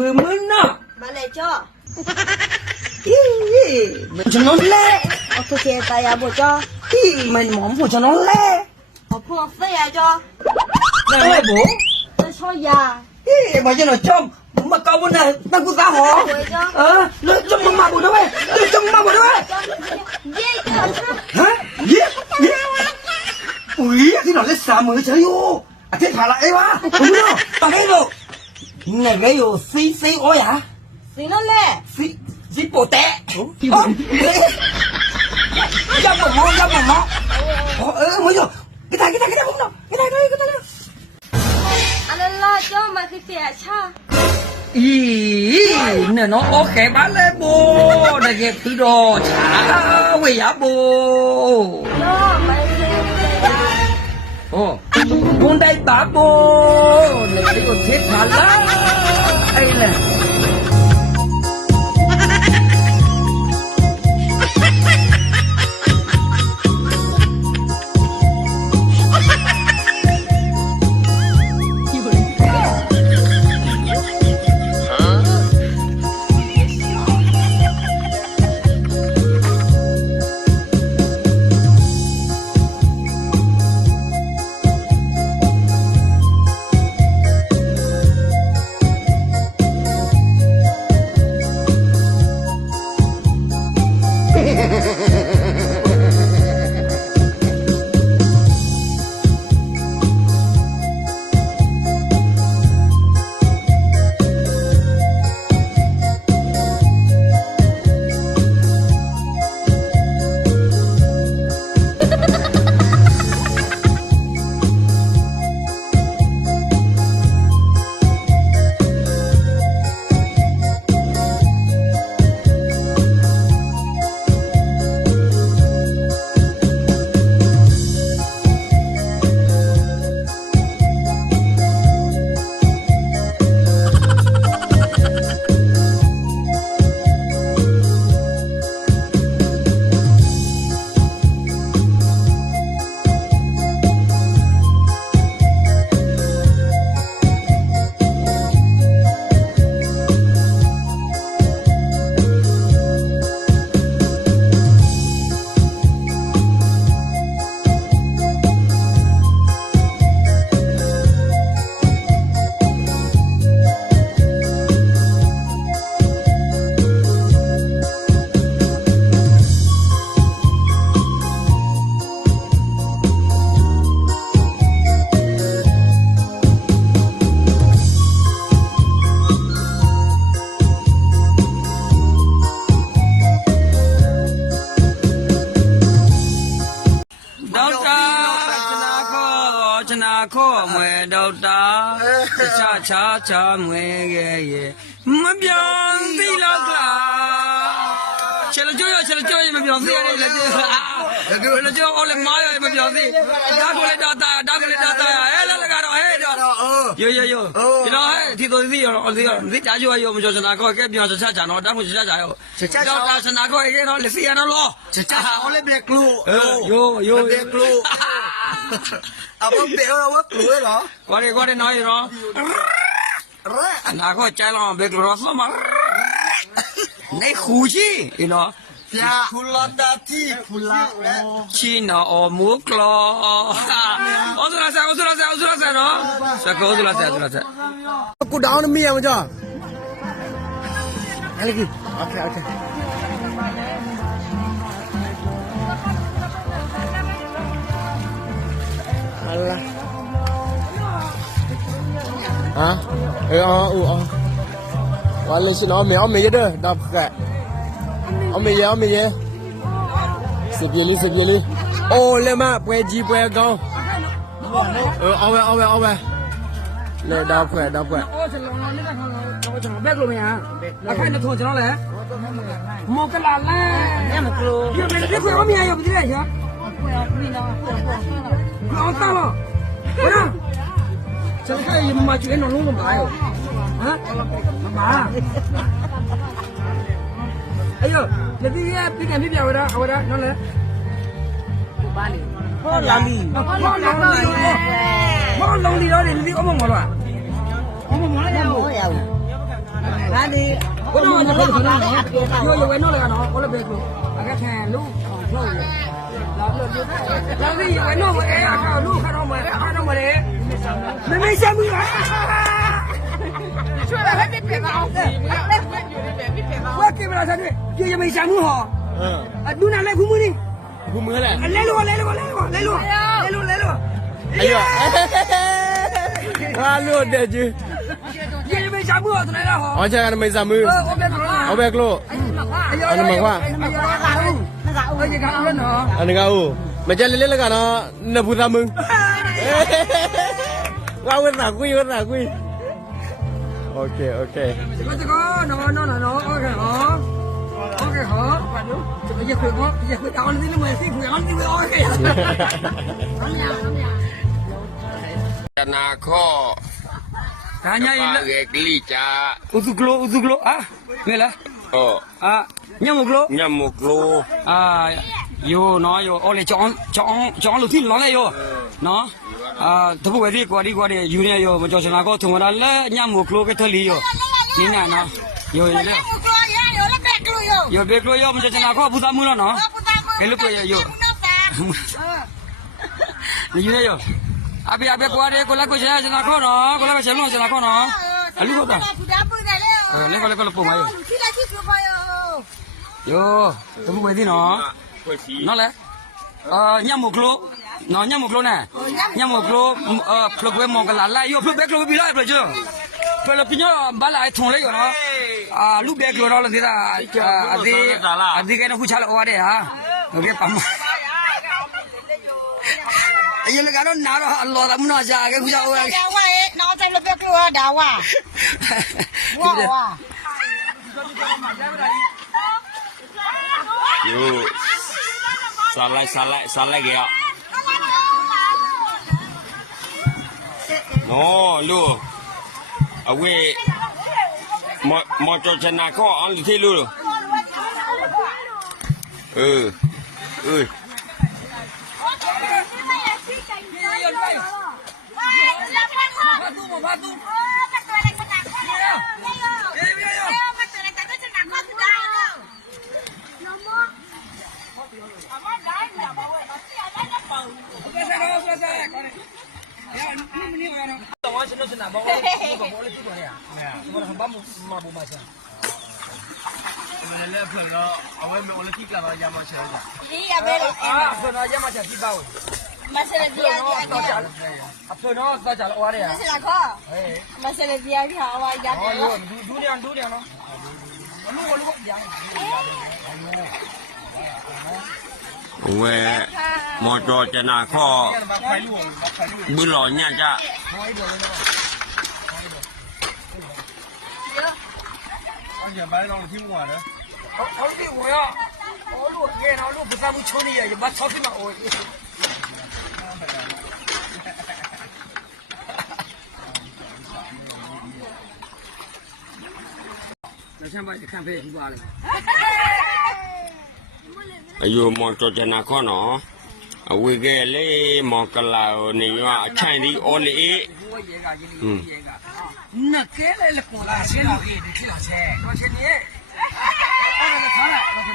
ဖွေမနာမလေးကျော်အေးမကျွန်တော်လဲအခုကျေတရားဖို့ကျော်အေးမမမကျွန်တော်လဲအခုဖေးရကျော်လဲဘောသချောရအေးမကျွန်တော်ချောင်းမကောင်းဘူးနဲ့တကူသားဟောအာလဲချမမဘူးတော့လဲချမမဘူးတော့ယေကျော်ဟမ်ယေယေဦးရဒီတော့လက်စာမချ 那个有 C C O 呀谁能嘞？，C C 波带，哦，要不毛要不毛，哦，呃，没有，给他给他给他红了，给他给他给他 Anh lên lo cho mà khi kìa cha 咦，那侬我害怕嘞不？那些皮肉茶喂呀不？？Lo mà khi kìa 哦，Tunday tapo! Naglikod si Pala! Ay na! ချာချာချာမွဲခဲ့ရဲ့မပြောင်းသီလောက်လားချေလကျော်ရချေလကျော်ရမပြောင်းသေးရလေကျော်လကျော်အော်လေမားရမပြောင်းသေးဒါကိုလေတာတာဒါကိုလေတာတာဟဲ့လည်းကတော့ဟဲ့တော့ရိုရိုရိုကျွန်တော်ဟဲ့ဒီတော်သိရတော့သိရတော့သိတာကျော်ရောမကျော်စနာကောကဲပြောင်းစချချာတော့တာကိုစချချာရောစချချာတာစနာကောအေတော့လေစီရနော်လောစချချာအော်လေဘလက်ကလိုယိုယိုဘလက်ကလို အဘဘယ်ရောဝတ်လွယ်ရောကွာလေကွာလေနော်ရောရဲအနာခေါ်ကြိုင်လောင်ဘယ်လိုဆောမနေခူကြီးအင်းနော်ပြာခူလာတာတီခူလာချီနော်အမူကလောအော်ဇရာဆာအော်ဇရာဆာအော်ဇရာဆာနော်စကောဇရာဆာဇရာဆာကူဒေါင်းမီအောင်ကြာအဲ့လေ Okay okay လားလားဟမ်အေးအော်အော်ဝါလေးစနော်မေအောင်မေရတဲ့ဒါဖက်အောင်မေရအောင်မေရစပြေလေးစပြေလေးအိုးလေမပွဲကြီးပွဲကောင်းအော်အော်အော်အော်လေဒါဖက်ဒါဖက်အိုးစလုံးလုံးနဲ့ခေါင်းတော့ကျွန်တော်ဘက်လို့မရအခက်နဲ့ထုံကျွန်တော်လည်းမောကလာလဲညမကလို့ဒီမင်းဒီကွေးမရရဘူးတိရရ 搞大了，不让，这太他妈卷了，弄个嘛哟？啊，干嘛？哎呦，那这些别看没变回来，回来哪来？五八零。好老李，好老李，好老李，老李，你我们我了，我们我了呀，我呀，那你，我那我那我那，我有为哪来个呢？我那别个，那个钱路，路。老子以为弄不来啊，看路看到没，看到没嘞？没没羡慕啊！你出来还得骗他，来，我给不了他的，就也没羡慕好。嗯。啊，路哪来苦没呢？苦没嘞。来路，来路，来路，来路，来路，来路。哎呦！啊，路得去。也没羡慕好，出来了好。我这个没羡慕。我别走了。我别走。哎呀妈！哎呀妈！Oh, je kau no. Ana kau. Macam lele lah kana nebu tamu. Kau wes nak kui, wes nak kui. Okey, okey. Cepat cepat, no no no no. Okey, ho. Okey, ho. Cepat je kui, je kui kau ni nama si kui, kau ni kui okey. Kau ni, kau ni. Kena kau. Tanya ini. Kau ni kelija. Uzuklo, uzuklo. Ah, ni lah. Ờ. à, nhâm một lô. Nhâm một lô. À yo nó yo ô này chọn chọn chọn lúc tin nó này yo nó. À thập bội đi qua đi qua đi. Yo này yo mà cho xin nào có thùng đó là nhâm một lô cái thơi lý yo nín nhà nó. Yo yo này yo bẹt lô yo mà cho xin nào có bút tam mưa nó. Cái lúc yo yo yo này yo abi abi qua đây cô lại cô chơi xem nào có nó. Cô lại chơi luôn xem nào có nó. À, lúc đó กลีจา ဥစုကလိုဥစုကလိုအာငဲလား โอ้ အာညမကလို ญะมุกโล အာယိုနော်ယိုအော်လေချောင်းချောင်းချောင်းလို့သိလောင်းလေယောနော်အာတပုတ်ဝဲဒီကွာဒီကွာဒီယူနေယောမကြောချနာကောထုံရလဲညမကလိုကထလီယောနင်းညာနော်ယိုရလေ ယောဘေကလိုယောမချနာခေါ်ဘူသားမှုလို့နော်အဲ့လိုကိုယောယောဒီရယောအဘေအဘေကွာတယ်ကိုလာကိုချာချနာခေါ်နော်ကိုလာကချလုံးချနာခေါ်နော်အလူကတော့လေကိုလေကိုပုံမယောယောတပုတ်ဝဲဒီနော် ค่อยสี နော်လေအာညမကလိုနော်ညမကလိုနဲ့ညမကလိုအာဖလုတ်ဝဲမောကလာလာယောဖလုတ်ဘက်ကလိုပြီးလာပြကြဖလုတ်ပညောဘာလာထုံလေယောနော်အာလူဘက်ကလိုတော့လေဒီတာအဒီအဒီကနေခုချလာဝါတဲ့ဟာโอเคပမ အရင်ကတော့နာတော့အလော်တာမနော်ကြာခဲ့ခုကြောက်ဝဲ อยู่สาไลสาไล สาไลเกะโน้ลูเอาเวมอมอจชนะข้ออันที่ลูเออเออ အာဖေနော်ရ llama Sí, a ver. Ah, pues no llama así, Pau. Más el día a día. A pues no, está ya, o área. Más el acá. Más el día a día, o área. No, no, dure, dure, ¿no? No, no, no, ya. ဝဲမော်တော်ကျနာခေါ်ဘူးလော်ညကြအဲ့ဒီဘိုင်းတော်ကိုထိမှုရတယ်ဟုတ်ဟုတ်ပြီဝဲ Olu, ye na olu buta bu choni ya, ba chofi ma oi. Macam mana kan pergi jual ni? Ayo motor jenak kono. အဝေကလေမောကလာနေရအချိုင်ဒီအော်လေဟွန်းနကဲလေကိုလာရှင်းလို့ဒီချင်ချေတော့ရှင်ရဲ့အဲ့ဒါလည်းခါလာတော့ဒီ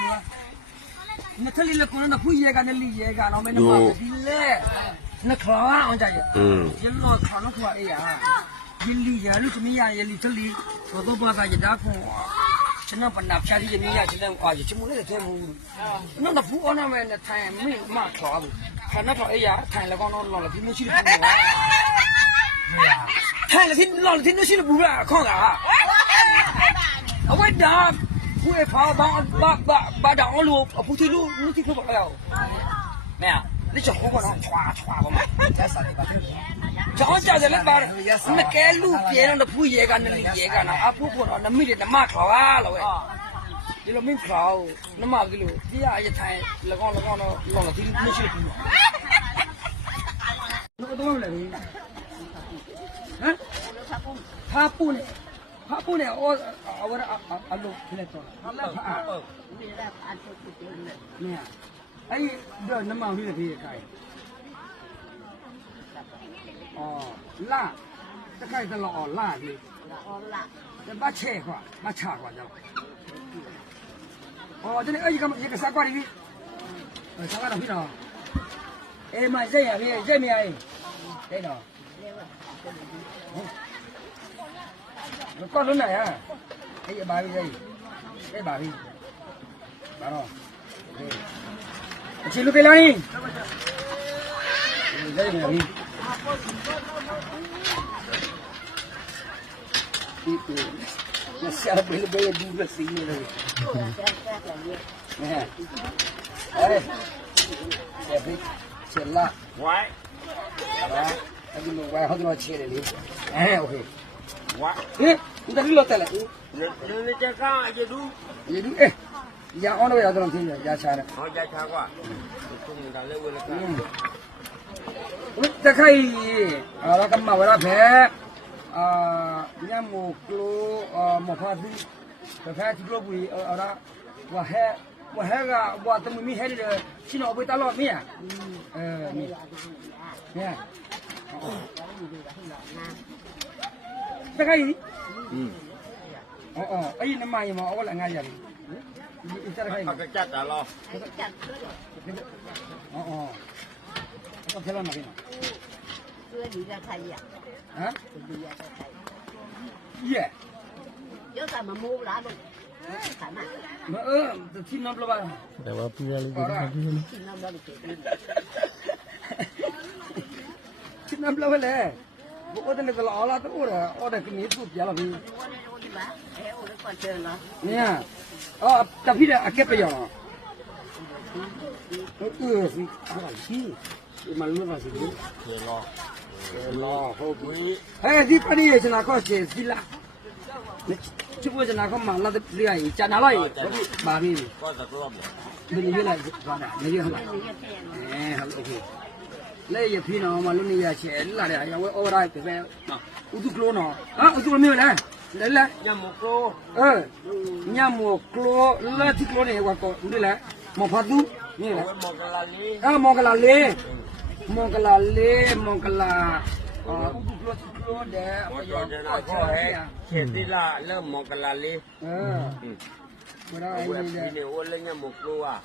နှစ်ထက်လေးလက်ကုန်းနဲ့ဖူးရဲကနဲ့လီရဲကနော်မင်းတို့ဒီလက်နှစ်ခါအောင်ကြရဲ့ရင်းတော့ခါတော့ခွာအေးရဒီလီရဲလို့သမီးရရဲ့လီထလီတော့တော့ပါကရတာကိုကျွန်တော်ပနာဖြာကြီးမီးရကျွန်တော်အာကျွန်မလည်းတဲမှုနော်နဖူးအောင်နဲ့ထိုင်မင်းမထွားဘူးခါနဲ့တော့အေးရထိုင်လည်းကောင်းတော့လောက်လည်းဒီမရှိဘူးထိုင်လည်းလောက်လည်းဒီမရှိဘူးလားခေါင်းကအဝတ်ဒါ ผู้ไอ้ฟ้าบ้าบ้าบ้าบ้าดังก็รู้ผู้ที่รู้รู้ที่รู้บอกแล้ว没有，你叫火锅上歘歘我们，叫叫在那边的，那该路边上的铺野干那里野干呢，啊铺铺了那没得那马烤啊了喂，你了没烤，那马给了，底下一摊，那光那光那弄了地没去铺，那个东西来的，嗯，他不呢。ಪುಣೆ ಅವರ ಅಲ್ಲೂ ಅಯ್ಯ ನಮ್ಮ ಹುಡುಗಿ ಕಾಯಿ ಲಾ ಕಾಯಿ ತಲ್ಲ ಲಾ ಲಿ ಬಾ ಛೆ ಹ್ವಾ ಬಾ ಛಾ ಹ್ವಾ ಜಲ ಓ ಜನ ಅಯ್ಯ ಕಮ ಈಗ ಸಾ ಕ್ವಾಡಿ ವಿ ಸಾ ಕ್ವಾಡಿ ವಿ ನೋ ಏ ಮಾ ಜೆ ಯಾ ವಿ ಜೆ ಮಿ ಆಯಿ ಏ ನೋ రికార్డు ఉన్నాయా అయ్యి బావి అయ్యి ఏ బావి బారో చిల్లు పిల్లని Nessa abelha ganha dura assim, né? É. Olha. Você vê? Sei lá. Vai. Vai. Olha o meu, olha o meu tiro ali. É, o rei. Wah. Eh, udah dulu tele. Ini cekang aja dulu. Iya dulu eh. Ya ono ya dalam sini ya cara. Oh ya cara gua. Itu minta lewe lekan. Wih, cekai. Ala kan mah wala phe. Ah, dia mau klo mau fasi. Cekai klo bui ala wah he 我还个我怎么没还的这洗脑被打老面？嗯，哎，面，面。Tagay. Hmm. Oo. Ayun na may mo. Wala nga yan. Isa na kayo. Pagkakat, alo. Oo. Ito sila na rin. Ha? Yeah. เดี๋ยวใส่มามูร้านลูกใส่มา Oo. Team na ba? Dawa po yan. Team na ba? Team na ba? Team na ba? 我的那个老了多了，我的给你都别了你。你看，啊，这批的啊，给不要了。我饿死，饿死，你妈饿死你。对了，对了，好贵。哎，你把你也是拿过去，是啦。你这不是拿个嘛？那是厉害，加拿大也，马币。我这个了不？你越来越，越来越好了。哎，好，OK。 Jangan lagi. Babi. ก็จะรอบ Beli dia lah. Mana? Ni dia lah. เรียกแค่ အဲဟုတ်โอเคလဲရဖီနော်မလို့နေရချေလာတယ်အဝဲအော်ရိုက်ပဲပဲနော်ဥဒုကလောနော်ဟာဥဒုကမျိုးလဲလဲလဲ ยำหมูโก အဲညမောကလောလာတိကလောနေဝါကောဒီလဲမောဖတ်သူนี่แห เอา ละ ไว้หมอกกะลาลี အာမောကလာလေမောကလာလေမောကလာအာဥဒုကလောတိကလောတဲ့ หม အ อ ပ จ ယော อจะนาข้อให้เขตที่ละเริ่มหมอกกะลาลี အဲမနာ เอา အိ ไว้ နေတယ် ที่นี่โอ้เล่นยำหมูกลัว อั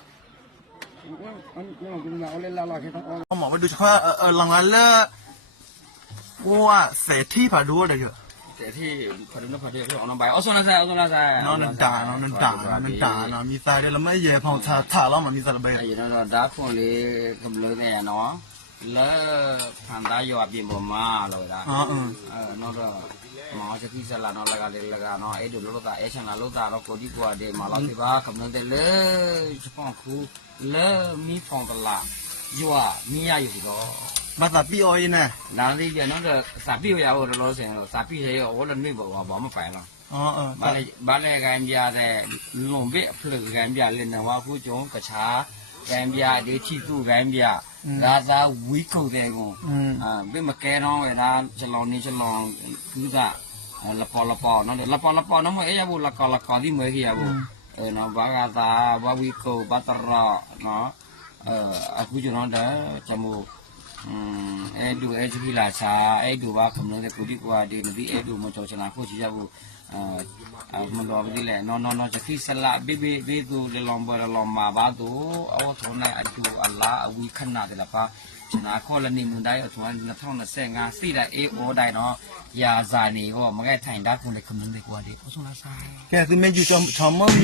หมอมาดูเฉพาะเออรางวัลเลิศกูว่าเศรษฐีผ่าดูอะไรเถอะเศรษฐีผ่าดูนะผ่าดูเขาเอาน้องใบเอาโซนซาเอาโซนซานอนนันดานอนนันดานอนนันดานอนมีสายเดี๋ยวเราไม่เย่พองชาถ่าเรามันมีสารเบย์ไอ้นั่นด่าพวกนี้ทำเลัแย่เนาะ လဲဖန်သားရောအပြင်ပေါ်မှာလို့လားအာအဲတော့တော့မောင်ချကိစလာနော်လကလေးလကနော်အဲ့ဒီလိုလို့တာအဲရှင်လာလို့တာတော့ကိုဒီကွာဒီမှာလာဒီပါကမ္မန်တယ်လေစပွန်ခုလဲမီဖုန်တလာယောမီရယူတော့ဘာသာပြောရင်းနဲ့နားလေးပြန်တော့စာပြရအောင်တော့လို့ဆင်တော့စာပြရရောဝလနွေပေါ်မှာဘာမှပိုင်လားအော်အော်ဘာလဲဘာလဲကံပြတဲ့လုံပြအဖလကံပြလဲနဝါခုကျုံကချာကံပြဒေတိသူကံပြ ဒါသာဝီကုတဲ့ကို嗯，အာဘယ်မကဲတော့ရတာချလောင်းနေချလောင်းကူကလပေါ်လပေါ်နော်လပေါ်လပေါ်နော်မအေးရဘူးလကောလကောဒီမွေးကြီးရဘူးအဲနော်ဘာကသာဘာဝီကုဘတ်တရနော်အဲအခုကျွန်တော်ဒါချမို့ အဲ့ဒူအဲ့ဒီလာစာအဲ့ဒူဘာကမလို့တဲ့ကိုဒီကွာဒီနဒီအဲ့ဒူမတော်ချလာကိုချီရဘူးအာမတော်ဘူးလေနော်နော်နော်ချီဆလာဘေဘေဘေသူလေလောင်ဘရလောင်မာဘာသူအောထုံးနိုင်အတူအလာအဝီခဏတယ်လားပါကျွန်တော်ခေါ်လနေမွန်တိုင်းအထွန်း2025စိတဲ့အေအိုတိုင်းတော့ရာဇာနေဟောမကဲထိုင်တာကုန်လေခမင်းလေကွာဒီကိုဆုံးလာဆိုင်ကဲသူမင်းကြီးချောင်းချောင်းမင်း